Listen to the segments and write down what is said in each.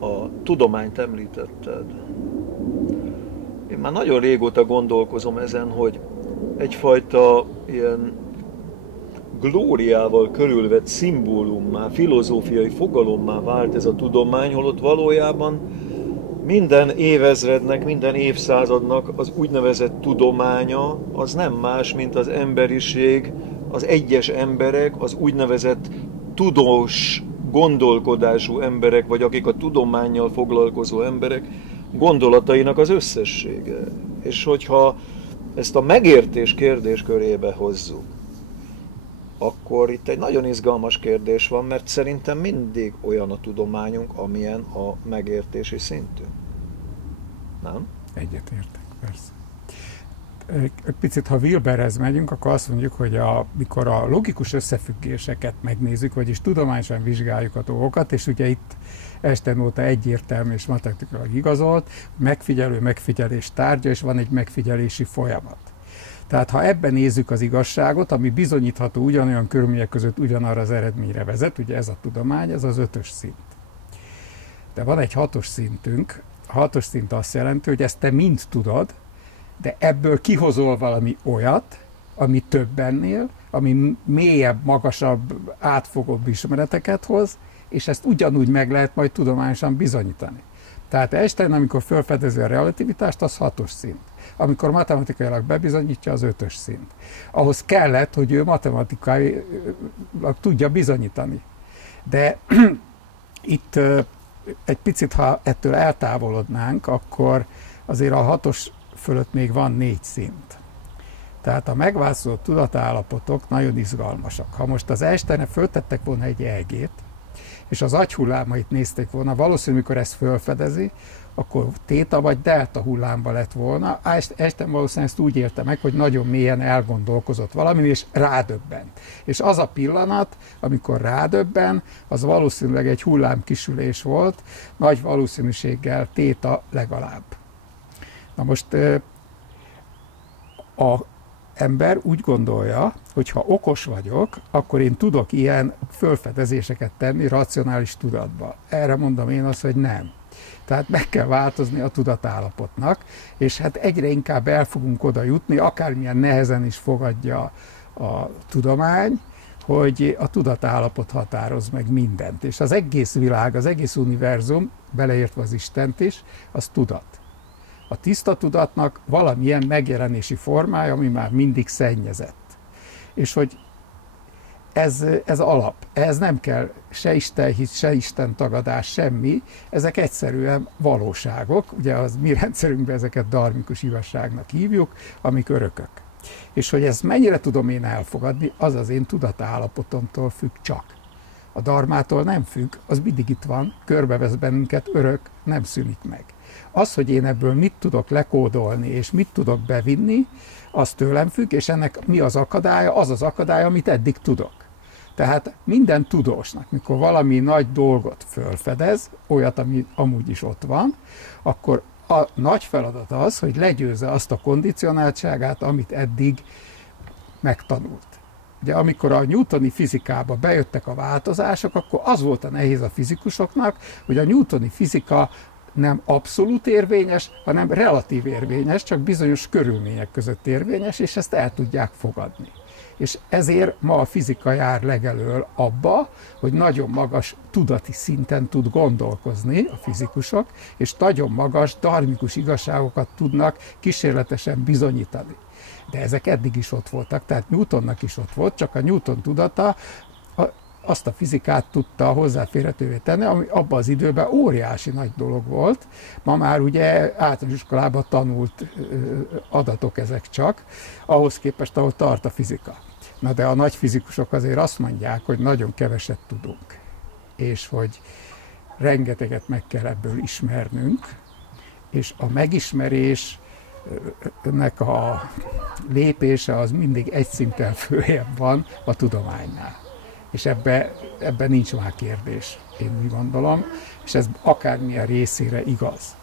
A tudományt említetted. Én már nagyon régóta gondolkozom ezen, hogy egyfajta ilyen glóriával körülvett szimbólummá, filozófiai fogalommá vált ez a tudomány, holott valójában minden évezrednek, minden évszázadnak az úgynevezett tudománya az nem más, mint az emberiség, az egyes emberek, az úgynevezett tudós gondolkodású emberek, vagy akik a tudománnyal foglalkozó emberek gondolatainak az összessége. És hogyha ezt a megértés kérdéskörébe hozzuk, akkor itt egy nagyon izgalmas kérdés van, mert szerintem mindig olyan a tudományunk, amilyen a megértési szintünk. Nem? Egyetértek, persze. Egy picit, ha Wilberhez megyünk, akkor azt mondjuk, hogy mikor a logikus összefüggéseket megnézzük, vagyis tudományosan vizsgáljuk a dolgokat, és ugye itt Einstein óta egyértelmű és matematikailag igazolt, megfigyelés tárgya, és van egy megfigyelési folyamat. Tehát ha ebben nézzük az igazságot, ami bizonyítható ugyanolyan körülmények között ugyanarra az eredményre vezet, ugye ez a tudomány, ez az 5-ös szint. De van egy 6-os szintünk, a 6-os szint azt jelenti, hogy ezt te mind tudod, de ebből kihozol valami olyat, ami több ennél, ami mélyebb, magasabb, átfogóbb ismereteket hoz, és ezt ugyanúgy meg lehet majd tudományosan bizonyítani. Tehát Einstein, amikor felfedezi a relativitást, az 6-os szint. Amikor matematikailag bebizonyítja, az 5-ös szint. Ahhoz kellett, hogy ő matematikailag tudja bizonyítani. De itt egy picit, ha ettől eltávolodnánk, akkor azért a 6-os fölött még van 4 szint. Tehát a megváltozott tudatállapotok nagyon izgalmasak. Ha most az Einsteinre föltettek volna egy EEG-t, és az agyhullámait nézték volna, valószínűleg, amikor ezt felfedezi, akkor téta vagy delta hullámba lett volna. Einstein valószínűleg ezt úgy élte meg, hogy nagyon mélyen elgondolkozott valamin, és rádöbbent. És az a pillanat, amikor rádöbben, az valószínűleg egy hullámkisülés volt, nagy valószínűséggel téta legalább. Na most a ember úgy gondolja, hogy ha okos vagyok, akkor én tudok ilyen felfedezéseket tenni racionális tudatba. Erre mondom én azt, hogy nem. Tehát meg kell változni a tudatállapotnak, és hát egyre inkább el fogunk oda jutni, akármilyen nehezen is fogadja a tudomány, hogy a tudatállapot határoz meg mindent. És az egész világ, az egész univerzum, beleértve az Istent is, az tudat. A tiszta tudatnak valamilyen megjelenési formája, ami már mindig szennyezett. És hogy ez alap. Ehhez nem kell se istenhit, se istentagadás, semmi. Ezek egyszerűen valóságok. Ugye az mi rendszerünkben ezeket dharmikus igazságnak hívjuk, amik örökök. És hogy ezt mennyire tudom én elfogadni, az az én tudatállapotomtól függ csak. A dharmától nem függ, az mindig itt van, körbevesz bennünket, örök, nem szűnik meg. Az, hogy én ebből mit tudok lekódolni, és mit tudok bevinni, az tőlem függ, és ennek mi az akadálya? Az az akadálya, amit eddig tudok. Tehát minden tudósnak, mikor valami nagy dolgot felfedez, olyat, ami amúgy is ott van, akkor a nagy feladat az, hogy legyőzze azt a kondicionáltságát, amit eddig megtanult. Ugye amikor a newtoni fizikába bejöttek a változások, akkor az volt a nehéz a fizikusoknak, hogy a newtoni fizika nem abszolút érvényes, hanem relatív érvényes, csak bizonyos körülmények között érvényes, és ezt el tudják fogadni. És ezért ma a fizika jár legelől abba, hogy nagyon magas tudati szinten tud gondolkozni a fizikusok, és nagyon magas dharmikus igazságokat tudnak kísérletesen bizonyítani. De ezek eddig is ott voltak, tehát Newtonnak is ott volt, csak a Newton tudata azt a fizikát tudta hozzáférhetővé tenni, ami abban az időben óriási nagy dolog volt. Ma már ugye általános iskolában tanult adatok ezek csak, ahhoz képest, ahol tart a fizika. Na de a nagy fizikusok azért azt mondják, hogy nagyon keveset tudunk, és hogy rengeteget meg kell ebből ismernünk, és a megismerésnek a lépése az mindig egy szinten följebb van a tudománynál. És ebben nincs már kérdés, én úgy gondolom, és ez akármilyen részére igaz.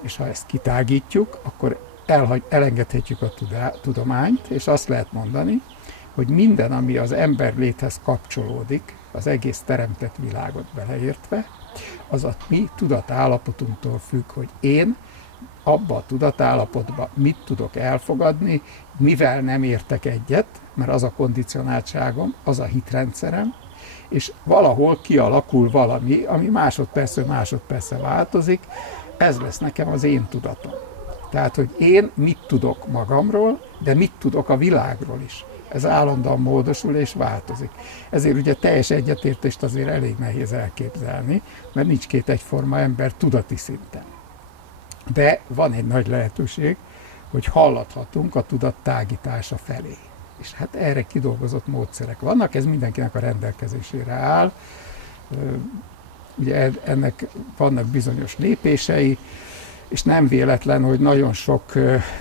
És ha ezt kitágítjuk, akkor elengedhetjük a tudományt, és azt lehet mondani, hogy minden, ami az ember léthez kapcsolódik, az egész teremtett világot beleértve, az a mi tudatállapotunktól függ, hogy én abba a tudatállapotba mit tudok elfogadni, mivel nem értek egyet, mert az a kondicionáltságom, az a hitrendszerem, és valahol kialakul valami, ami másodpercre változik, ez lesz nekem az én tudatom. Tehát, hogy én mit tudok magamról, de mit tudok a világról is. Ez állandóan módosul és változik. Ezért ugye teljes egyetértést azért elég nehéz elképzelni, mert nincs két egyforma ember tudati szinten. De van egy nagy lehetőség, hogy halladhatunk a tudat tágítása felé. És hát erre kidolgozott módszerek vannak, ez mindenkinek a rendelkezésére áll. Ugye ennek vannak bizonyos lépései, és nem véletlen, hogy nagyon sok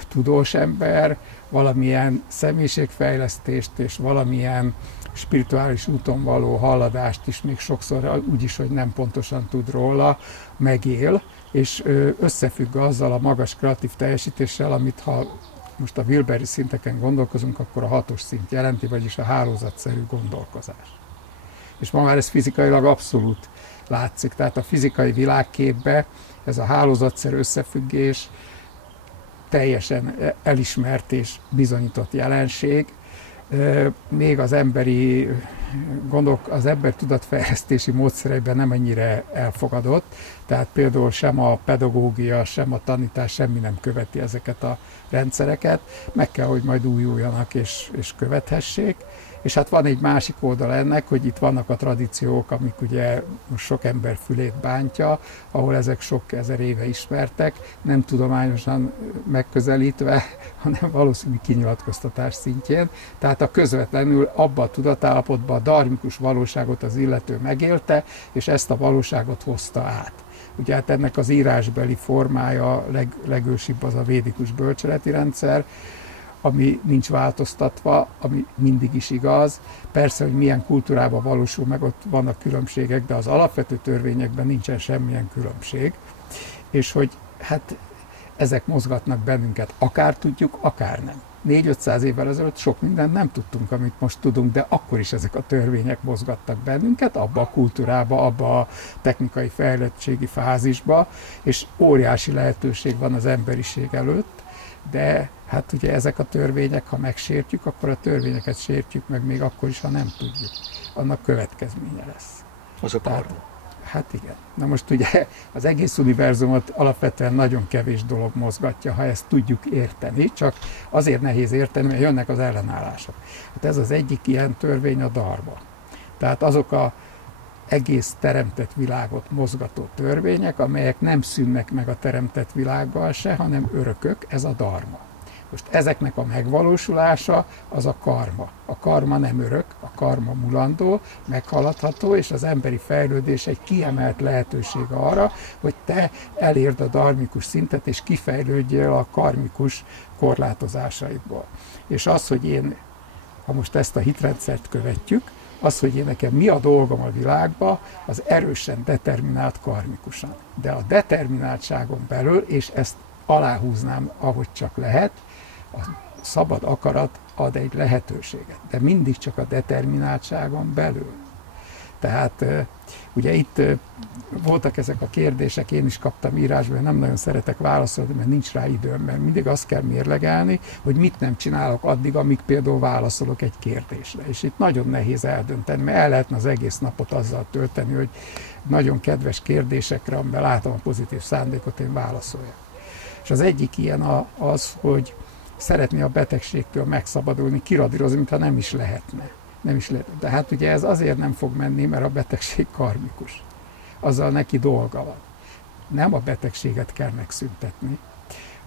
tudós ember valamilyen személyiségfejlesztést és valamilyen spirituális úton való halladást is még sokszor úgyis, hogy nem pontosan tud róla, megél, és összefügg azzal a magas kreatív teljesítéssel, amit ha most a Wilberi szinteken gondolkozunk, akkor a 6-os szint jelenti, vagyis a hálózatszerű gondolkozás. És ma már ez fizikailag abszolút látszik, tehát a fizikai világképbe ez a hálózatszerű összefüggés teljesen elismert és bizonyított jelenség. Még az az ember tudatfejlesztési módszereiben nem ennyire elfogadott, tehát például sem a pedagógia, sem a tanítás semmi nem követi ezeket a rendszereket, meg kell, hogy majd újuljanak és követhessék. És hát van egy másik oldal ennek, hogy itt vannak a tradíciók, amik ugye sok ember fülét bántja, ahol ezek sok ezer éve ismertek, nem tudományosan megközelítve, hanem valószínű kinyilatkoztatás szintjén. Tehát a közvetlenül abban a tudatállapotban a dharmikus valóságot az illető megélte, és ezt a valóságot hozta át. Ugye hát ennek az írásbeli formája legősibb az a védikus bölcseleti rendszer, ami nincs változtatva, ami mindig is igaz. Persze, hogy milyen kultúrában valósul meg, ott vannak különbségek, de az alapvető törvényekben nincsen semmilyen különbség. És hogy hát ezek mozgatnak bennünket, akár tudjuk, akár nem. 400-500 évvel ezelőtt sok mindent nem tudtunk, amit most tudunk, de akkor is ezek a törvények mozgattak bennünket, abba a kultúrába, abba a technikai fejlettségi fázisba, és óriási lehetőség van az emberiség előtt, de hát ugye ezek a törvények, ha megsértjük, akkor a törvényeket sértjük meg még akkor is, ha nem tudjuk. Annak következménye lesz. Az a karma. Hát igen. Na most ugye az egész univerzumot alapvetően nagyon kevés dolog mozgatja, ha ezt tudjuk érteni, csak azért nehéz érteni, mert jönnek az ellenállások. Hát ez az egyik ilyen törvény a dharma. Tehát azok a egész teremtett világot mozgató törvények, amelyek nem szűnnek meg a teremtett világgal se, hanem örökök, ez a dharma. Most ezeknek a megvalósulása az a karma. A karma nem örök, a karma mulandó, meghaladható, és az emberi fejlődés egy kiemelt lehetőség arra, hogy te elérd a dharmikus szintet, és kifejlődjél a karmikus korlátozásaidból. És az, hogy én, ha most ezt a hitrendszert követjük, az, hogy én nekem mi a dolgom a világban, az erősen determinált karmikusan. De a determináltságon belül, és ezt aláhúznám, ahogy csak lehet, a szabad akarat ad egy lehetőséget, de mindig csak a determináltságon belül. Tehát ugye itt voltak ezek a kérdések, én is kaptam írásban, nem nagyon szeretek válaszolni, mert nincs rá időm, mert mindig azt kell mérlegelni, hogy mit nem csinálok addig, amíg például válaszolok egy kérdésre. És itt nagyon nehéz eldönteni, mert el lehetne az egész napot azzal tölteni, hogy nagyon kedves kérdésekre, amiben látom a pozitív szándékot, én válaszoljak. És az egyik ilyen az, hogy szeretné a betegségtől megszabadulni, kiradírozni, mintha nem is lehetne. Nem is lehet. De hát ugye ez azért nem fog menni, mert a betegség karmikus. Azzal neki dolga van. Nem a betegséget kell megszüntetni,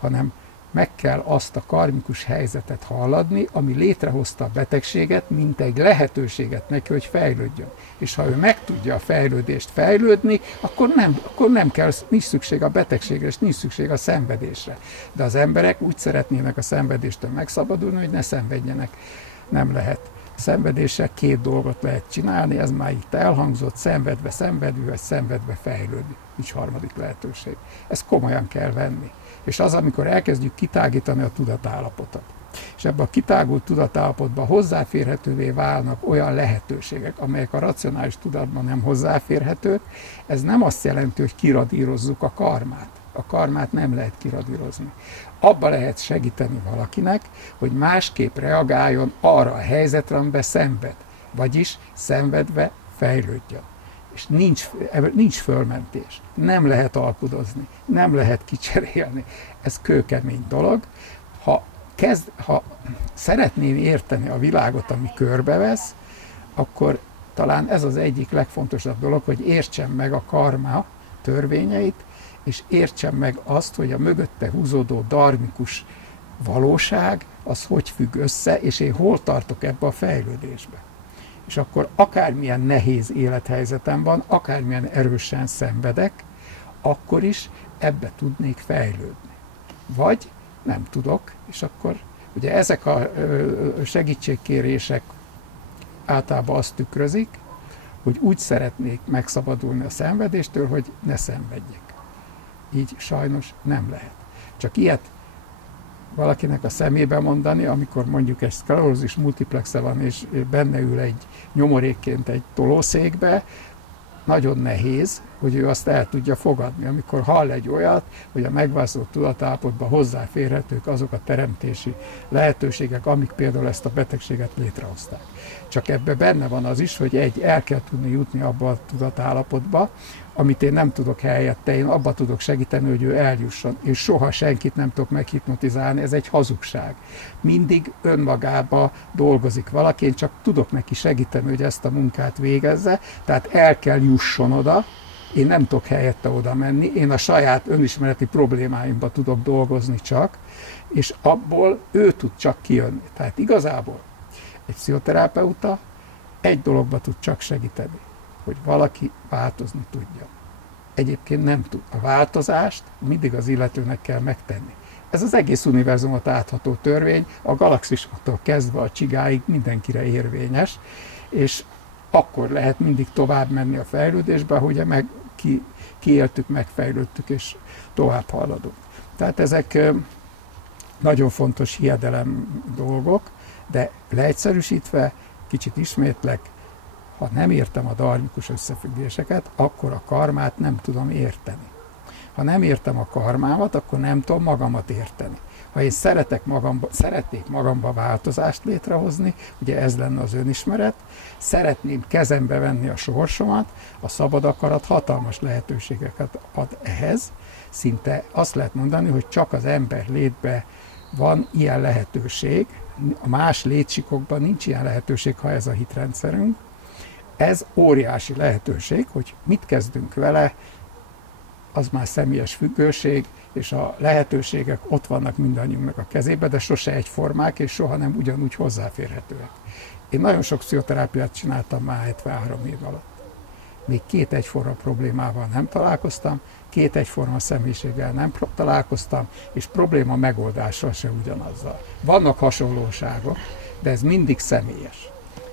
hanem meg kell azt a karmikus helyzetet haladni, ami létrehozta a betegséget, mint egy lehetőséget neki, hogy fejlődjön. És ha ő meg tudja a fejlődést fejlődni, akkor nem kell, nincs szükség a betegségre, és nincs szükség a szenvedésre. De az emberek úgy szeretnének a szenvedéstől megszabadulni, hogy ne szenvedjenek. Nem lehet. Szenvedéssel két dolgot lehet csinálni, ez már itt elhangzott, szenvedve szenvedő, vagy szenvedve fejlődni. Nincs harmadik lehetőség. Ezt komolyan kell venni. És az, amikor elkezdjük kitágítani a tudatállapotot. És és ebben a kitágult tudatállapotban hozzáférhetővé válnak olyan lehetőségek, amelyek a racionális tudatban nem hozzáférhetők. Ez nem azt jelenti, hogy kiradírozzuk a karmát. A karmát nem lehet kiradírozni. Abba lehet segíteni valakinek, hogy másképp reagáljon arra a helyzetre, amiben szenved. Vagyis szenvedve fejlődjön. És nincs fölmentés. Nem lehet alkudozni. Nem lehet kicserélni. Ez kőkemény dolog. Ha szeretném érteni a világot, ami körbevesz, akkor talán ez az egyik legfontosabb dolog, hogy értsem meg a karma törvényeit, és értsem meg azt, hogy a mögötte húzódó dharmikus valóság, az hogy függ össze, és én hol tartok ebbe a fejlődésbe. És akkor akármilyen nehéz élethelyzetem van, akármilyen erősen szenvedek, akkor is ebbe tudnék fejlődni. Vagy nem tudok, és akkor ugye ezek a segítségkérések általában azt tükrözik, hogy úgy szeretnék megszabadulni a szenvedéstől, hogy ne szenvedjek. Így sajnos nem lehet. Csak ilyet valakinek a szemébe mondani, amikor mondjuk egy szklerózis multiplexe van, és benne ül egy nyomorékként egy tolószékbe, nagyon nehéz, hogy ő azt el tudja fogadni. Amikor hall egy olyat, hogy a megváltozott tudatállapotban hozzáférhetők azok a teremtési lehetőségek, amik például ezt a betegséget létrehozták. Csak ebben benne van az is, hogy el kell tudni jutni abba a tudatállapotba, amit én nem tudok helyette, én abba tudok segíteni, hogy ő eljusson. Én soha senkit nem tudok meghipnotizálni, ez egy hazugság. Mindig önmagába dolgozik valaki, én csak tudok neki segíteni, hogy ezt a munkát végezze, tehát el kell jusson oda, én nem tudok helyette oda menni, én a saját önismereti problémáimba tudok dolgozni csak, és abból ő tud csak kijönni. Tehát igazából egy pszichoterapeuta egy dologba tud csak segíteni, hogy valaki változni tudja. Egyébként nem tud. A változást mindig az illetőnek kell megtenni. Ez az egész univerzumot átható törvény, a galaxisoktól kezdve a csigáig mindenkire érvényes, és akkor lehet mindig tovább menni a fejlődésbe, hogy kiéltük, megfejlődtük, és tovább haladunk. Tehát ezek nagyon fontos hiedelem dolgok, de leegyszerűsítve, kicsit ismétlek, ha nem értem a dharmikus összefüggéseket, akkor a karmát nem tudom érteni. Ha nem értem a karmámat, akkor nem tudom magamat érteni. Ha én szeretnék magamba változást létrehozni, ugye ez lenne az önismeret, szeretném kezembe venni a sorsomat, a szabad akarat hatalmas lehetőségeket ad ehhez. Szinte azt lehet mondani, hogy csak az ember létben van ilyen lehetőség, a más létsikokban nincs ilyen lehetőség, ha ez a hitrendszerünk. Ez óriási lehetőség, hogy mit kezdünk vele, az már személyes függőség, és a lehetőségek ott vannak mindannyiunknak a kezében, de sose egyformák, és soha nem ugyanúgy hozzáférhetőek. Én nagyon sok pszichoterápiát csináltam már 73 év alatt. Még két egyforma problémával nem találkoztam, két egyforma személyiséggel nem találkoztam, és probléma megoldással se ugyanazzal. Vannak hasonlóságok, de ez mindig személyes.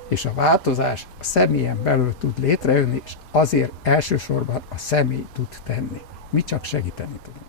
És a változás a személyen belül tud létrejönni, és azért elsősorban a személy tud tenni. Mi csak segíteni tudunk.